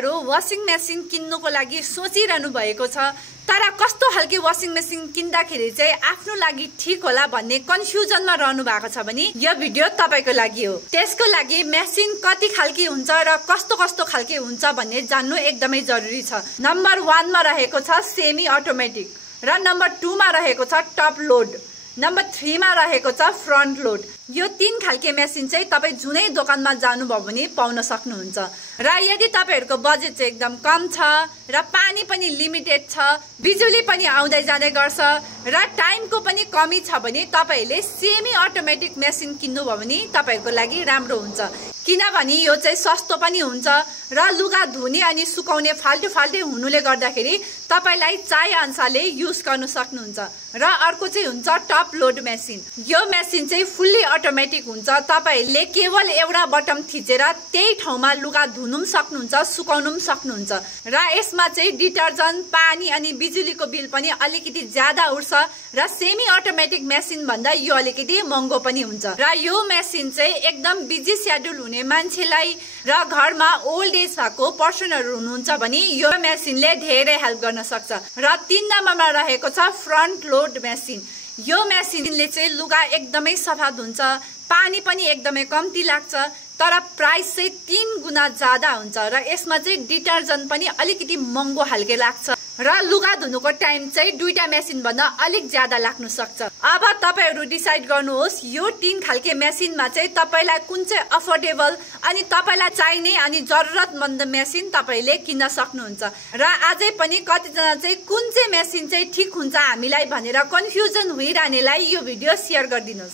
तपाईहरु washing machine किन्नुको लागि सोचिरहनु भएको छ तर कस्तो खालके वाशिङ मेसिन किन्दाखेरि चाहिँ आफ्नो लागि ठीक होला भन्ने कन्फ्युजनमा रहनु भएको छ भने यो भिडियो तपाईको लागि हो। त्यसको लागि मेसिन कति खालके हुन्छ र कस्तो कस्तो खालके हुन्छ भन्ने जान्नु एकदमै जरुरी छ। नम्बर 1 मा रहेको छ सेमी अटोमेटिक र नम्बर 2 मा रहेको छ टप लोड, नम्बर 3 मा रहेको छ फ्रन्ट लोड। यो 3 खालके मेसिन चाहिँ तपाई जुनै दोकानमा जानुभयो भने पाउन सक्नुहुन्छ। र यदि तपाईहरुको बजेट चाहिँ एकदम कम छ र पानी पनि लिमिटेड छ, बिजुली पनि आउँदै जाँदै गर्छ र टाइमको पनि कमी छ भने तपाईले सेमी अटोमेटिक मेसिन किन्नुभयो भने तपाईहरुको लागि राम्रो हुन्छ। किनभने यो चाहिँ सस्तो पनि हुन्छ र लुगा धुने अनि सुकाउने फाल्टै हुनुले गर्दाखेरि तपाईलाई चाहे अनुसारले युज गर्न सक्नुहुन्छ। र अर्को चाहिँ हुन्छ टप लोड मेसिन। यो मेसिन चाहिँ फुल्ली अटोमेटिक हुन्छ। तपाईले केवल एउटा बटन थिचेर त्यही ठाउँमा लुगा धुनु पनि सक्नुहुन्छ, सुकाउनु पनि सक्नुहुन्छ। र यसमा चाहिँ डिटर्जेन्ट, पानी अनि बिजुलीको बिल पनि अलिकति ज्यादा उठ्छ र सेमी अटोमेटिक मेसिन भन्दा यो अलिकति महँगो पनि हुन्छ। र यो मेसिन चाहिँ एकदम बिजी शेड्युल हुने मान्छेलाई र घरमा ओल्ड एज भएको पर्सनहरु हुनुहुन्छ भने यो मेसिनले धेरै हेल्प गर्न सक्छ। र 3 नम्बरमा रहेको छ फ्रन्ट लोड मेसिन। यो मेसिनले चाहिँ लुगा एकदमै सफा धुन्छ, पानी पनि एकदमै कम्ती लाग्छ तर प्राइस चाहिँ 3 गुना ज्यादा हुन्छ र यसमा चाहिँ डिटर्जेन्ट पनि अलिकति महँगो खालके लाग्छ र लुगा धुनुको टाइम चाहिँ दुईटा मेसिन भन्दा अलिक ज्यादा लाग्न सक्छ। अब तपाईहरु डिसाइड गर्नुहोस् यो 3 खालके मेसिनमा चाहिँ तपाईलाई कुन चाहिँ अफोर्डेबल अनि तपाईलाई चाहिने अनि जरुरतमन्द मेसिन तपाईले किन्न सक्नुहुन्छ। र अझै पनि कतिजना चाहिँ कुन चाहिँ मेसिन चाहिँ ठीक हुन्छ हामीलाई भनेर कन्फ्युजन भइरहनेलाई यो भिडियो शेयर गरिदिनुस्।